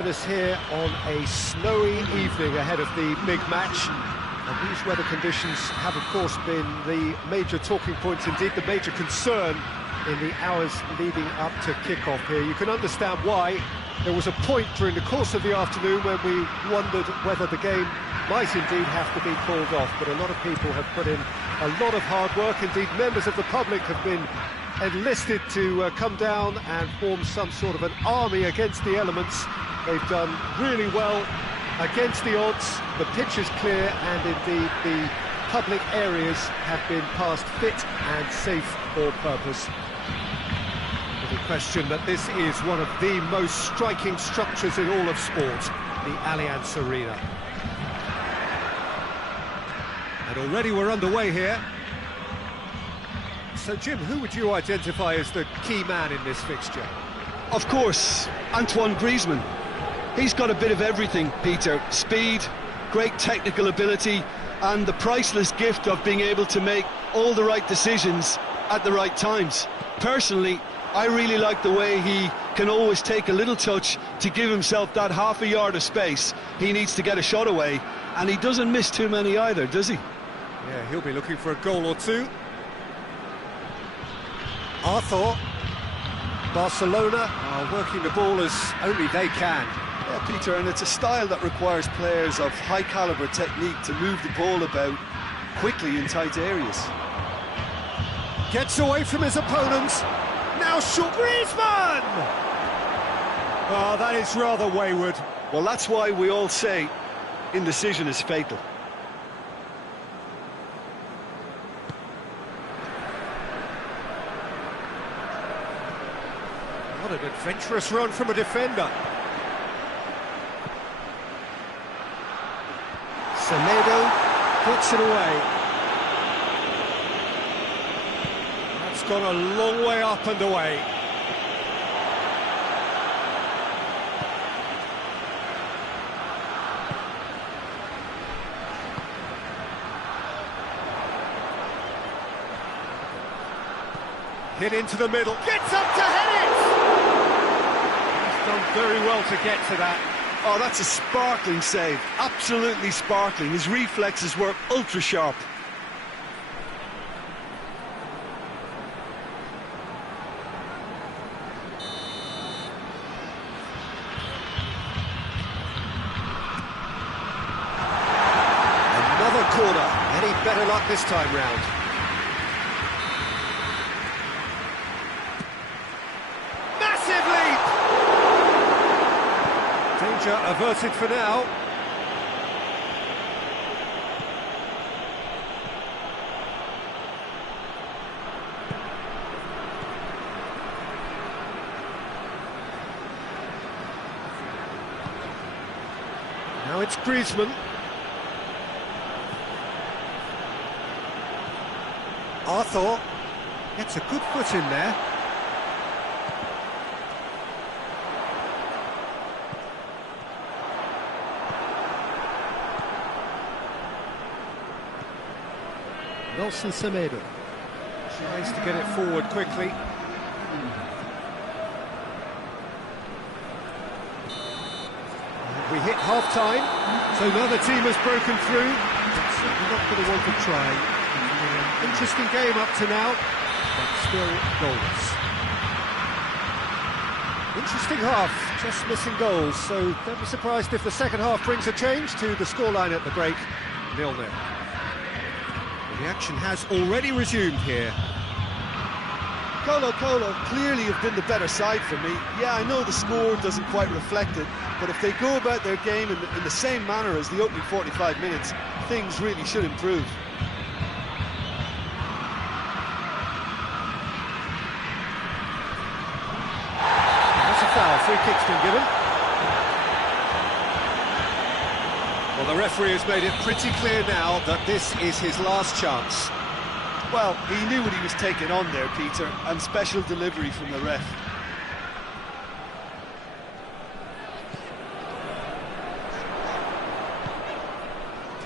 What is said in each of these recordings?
Us here on a snowy evening ahead of the big match, and these weather conditions have of course been the major talking point, indeed the major concern in the hours leading up to kick-off here. You can understand why. There was a point during the course of the afternoon when we wondered whether the game might indeed have to be called off, but a lot of people have put in a lot of hard work. Indeed, members of the public have been enlisted to come down and form some sort of an army against the elements. They've done really well against the odds. The pitch is clear, and indeed the public areas have been passed fit and safe for purpose. Little question that this is one of the most striking structures in all of sport, the Allianz Arena. And already we're underway here. So Jim, who would you identify as the key man in this fixture? Of course, Antoine Griezmann. He's got a bit of everything, Peter. Speed, great technical ability, and the priceless gift of being able to make all the right decisions at the right times. Personally, I really like the way he can always take a little touch to give himself that half a yard of space he needs to get a shot away, and he doesn't miss too many either, does he? Yeah, he'll be looking for a goal or two. Arthur, Barcelona are working the ball as only they can. Yeah, Peter, and it's a style that requires players of high-caliber technique to move the ball about quickly in tight areas. Gets away from his opponents. Now shot Griezmann! Oh, that is rather wayward. Well, that's why we all say indecision is fatal. What an adventurous run from a defender. Semedo puts it away. That's gone a long way up and away. Hit into the middle. Gets up to head it! He's done very well to get to that. Oh, that's a sparkling save, absolutely sparkling. His reflexes were ultra sharp. Another corner. Any better luck this time round? Massive leap! Danger averted for now. Now it's Griezmann. Arthur gets a good foot in there. Nelson Semedo tries to get it forward quickly. And we hit half-time, so another team has broken through. It's certainly not going to want to try. An interesting game up to now, but still goals. Interesting half, just missing goals, so don't be surprised if the second half brings a change to the scoreline at the break, 0-0. The action has already resumed here. Colo clearly have been the better side for me. Yeah, I know the score doesn't quite reflect it, but if they go about their game in the same manner as the opening 45 minutes, things really should improve. That's a foul, free kick's been given. Well, the referee has made it pretty clear now that this is his last chance. Well, he knew what he was taking on there, Peter, and special delivery from the ref.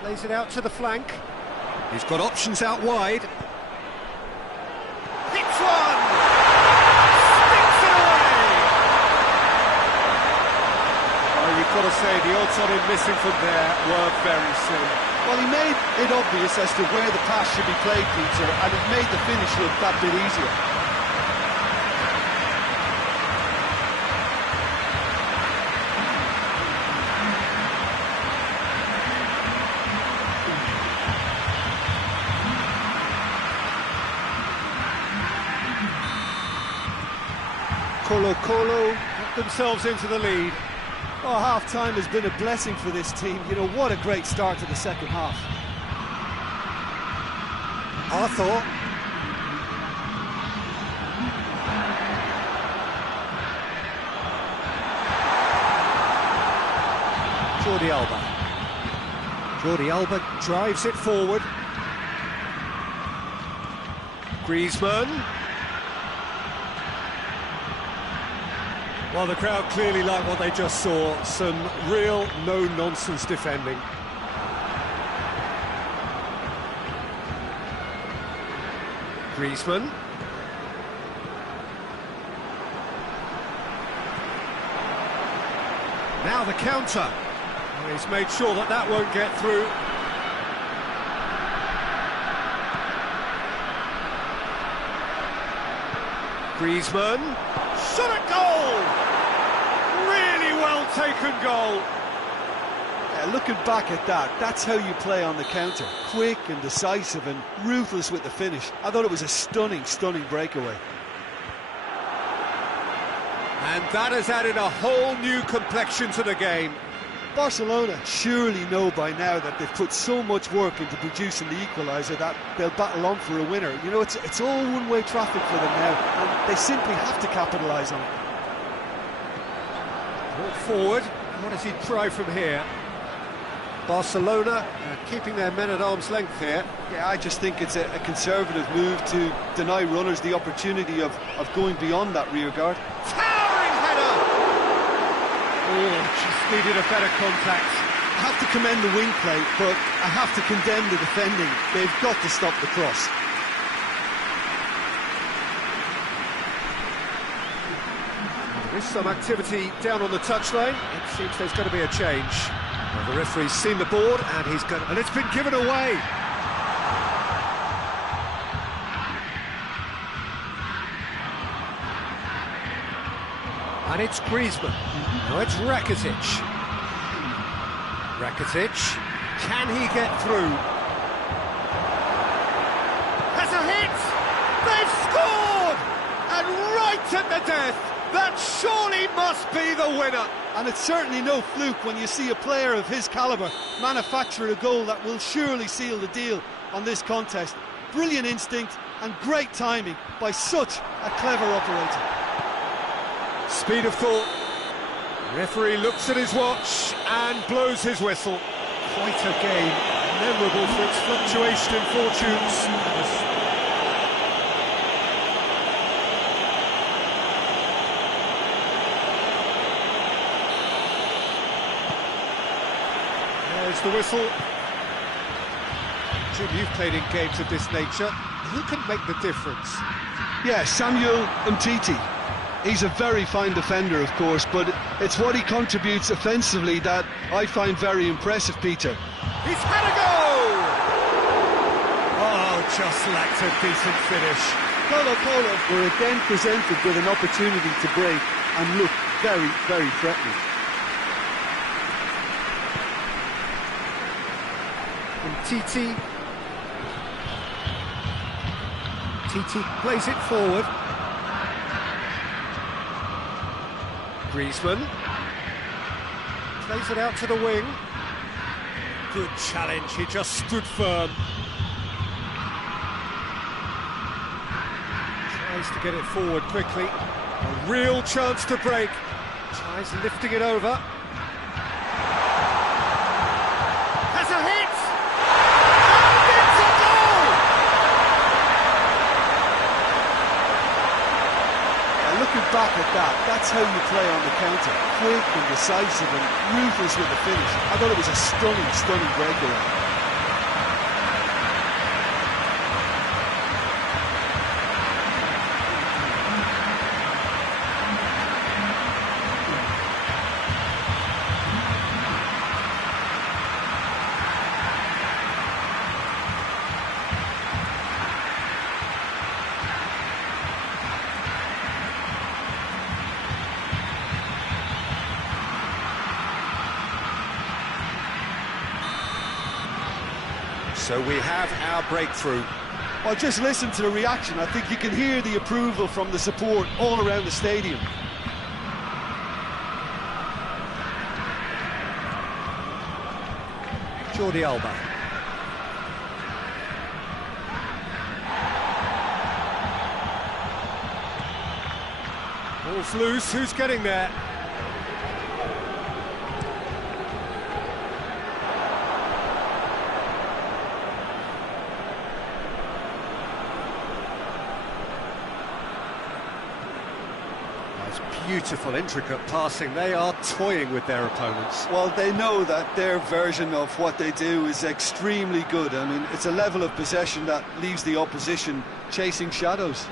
Plays it out to the flank. He's got options out wide. Hits one! Sticks it away! Oh, got to say, the odds on him missing from there were very slim. Well, he made it obvious as to where the pass should be played, Peter, and it made the finish look that bit easier. Colo got themselves into the lead. Oh, half-time has been a blessing for this team. You know, what a great start to the second half. Arthur. Jordi Alba drives it forward. Griezmann. Well, the crowd clearly like what they just saw. Some real no-nonsense defending. Griezmann. Now the counter. Well, he's made sure that that won't get through. Griezmann. Shot at goal! Really well taken goal. Yeah, looking back at that, that's how you play on the counter. Quick and decisive and ruthless with the finish. I thought it was a stunning, stunning breakaway. And that has added a whole new complexion to the game. Barcelona surely know by now that they've put so much work into producing the equaliser that they'll battle on for a winner. You know, it's all one-way traffic for them now, and they simply have to capitalise on it. Brought forward. What does he try from here? Barcelona keeping their men at arm's length here. Yeah, I just think it's a conservative move to deny runners the opportunity of going beyond that rear guard. Towering header! Oh, just needed a better contact. I have to commend the wing play, but I have to condemn the defending. They've got to stop the cross. There's some activity down on the touchline. It seems there's going to be a change. Well, the referee's seen the board and and it's been given away. And it's Griezmann. No, it's Rakitic. Rakitic. Can he get through? Has a hit! They've scored! And right at the death! That surely must be the winner! And it's certainly no fluke when you see a player of his calibre manufacture a goal that will surely seal the deal on this contest. Brilliant instinct and great timing by such a clever operator. Speed of thought. Referee looks at his watch and blows his whistle. Quite a game, memorable for its fluctuation in fortunes. There's the whistle. Jim, you've played in games of this nature. Who can make the difference? Yeah, Samuel Umtiti. He's a very fine defender, of course, but it's what he contributes offensively that I find very impressive, Peter. He's had a go! Oh, just lacked a decent finish. Colo were again presented with an opportunity to break and look very, very threatening. Titi plays it forward. Griezmann plays it out to the wing. Good challenge, he just stood firm. Tries to get it forward quickly. A real chance to break. Tries lifting it over. Has a hit! Looking back at that, that's how you play on the counter. Quick and decisive and ruthless with the finish. I thought it was a stunning, stunning breakaway. So we have our breakthrough. Well, just listen to the reaction. I think you can hear the approval from the support all around the stadium. Jordi Alba. Ball's loose, who's getting there? Beautiful, intricate passing. They are toying with their opponents. Well, they know that their version of what they do is extremely good. I mean, it's a level of possession that leaves the opposition chasing shadows.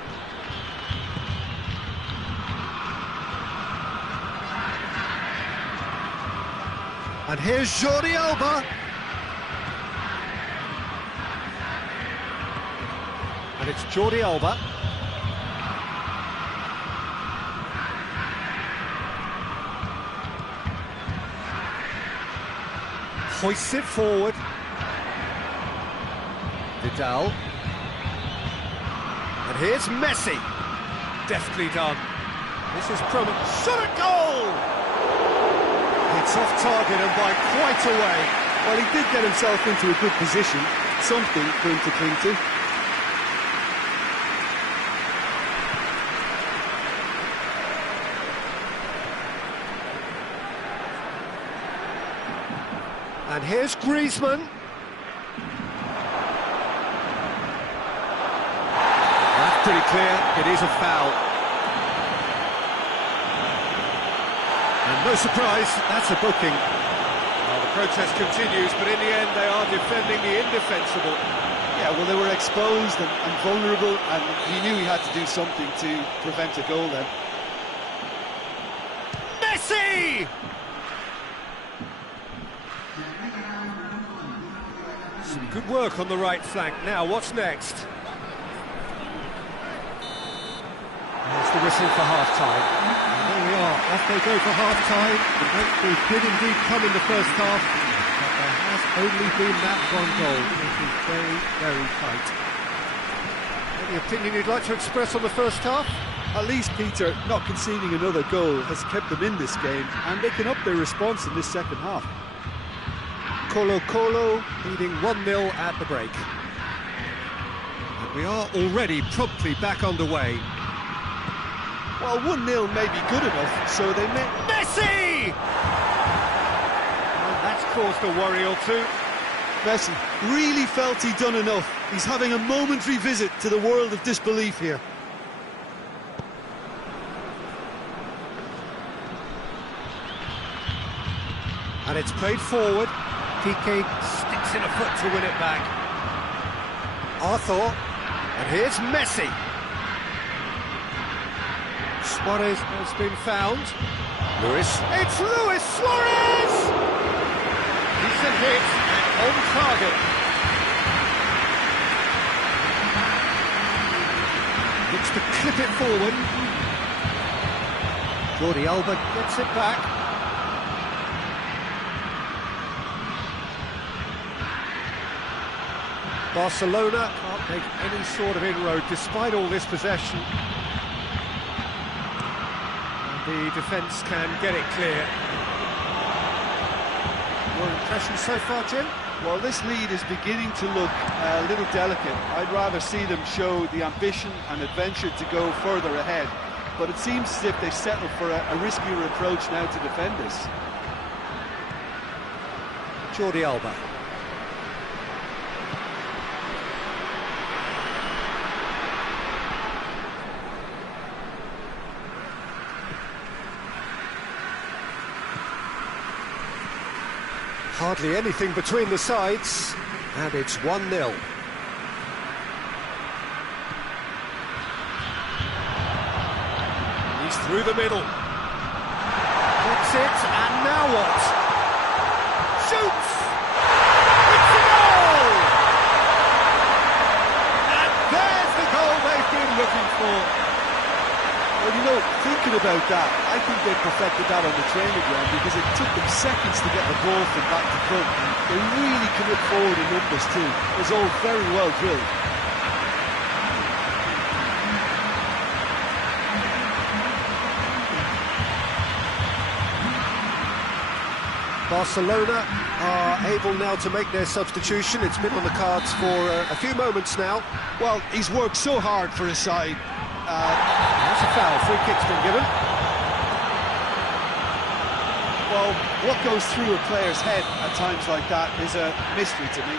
And here's Jordi Alba. And it's Jordi Alba. Hoists it forward. Vidal. And here's Messi. Deftly done. This is promo. Shot at goal! It's off target and by quite a way. Well, he did get himself into a good position. Something for him to cling to. And here's Griezmann. That's pretty clear, it is a foul. And no surprise, that's a booking. Well, the protest continues, but in the end they are defending the indefensible. Yeah, well, they were exposed and vulnerable, and he knew he had to do something to prevent a goal then. Messi! Some good work on the right flank. Now, what's next? There's the whistle for half-time. And there we are, off they go for half-time. The breakthrough did indeed come in the first half, but there has only been that one goal. It is very, very tight. Any opinion you'd like to express on the first half? At least, Peter, not conceding another goal has kept them in this game, and they can up their response in this second half. Colo leading 1-0 at the break. And we are already promptly back underway. Well, 1-0 may be good enough, so they may... Messi! Well, that's caused a worry or two. Messi really felt he'd done enough. He's having a momentary visit to the world of disbelief here. And it's played forward. Piqué sticks in a foot to win it back. Arthur, and here's Messi. Suarez has been found. It's Luis Suarez! Decent hit and on target. Looks to clip it forward. Jordi Alba gets it back. Barcelona can't make any sort of inroad despite all this possession. And the defence can get it clear. Your impression so far, Jim? Well, this lead is beginning to look a little delicate. I'd rather see them show the ambition and adventure to go further ahead. But it seems as if they settle for a riskier approach now to defend this. Jordi Alba. Hardly anything between the sides, and it's 1-0. He's through the middle. Gets it, and now what? Shoots! It's a goal! And there's the goal they've been looking for. Well, you know, thinking about that. I think they perfected that on the training ground because it took them seconds to get the ball from back to front. They really commit forward in numbers too. It was all very well drilled. Barcelona are able now to make their substitution. It's been on the cards for a few moments now. Well, he's worked so hard for his side. That's a foul. Free kick's been given. Well, what goes through a player's head at times like that is a mystery to me.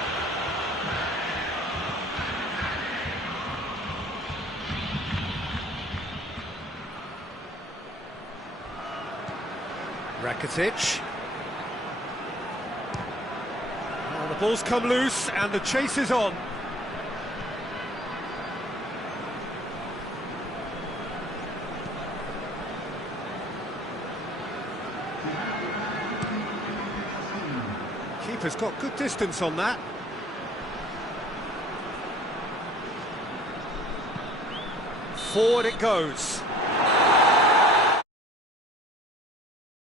Rakitic. Oh, the ball's come loose and the chase is on. Keeper's got good distance on that. Forward it goes.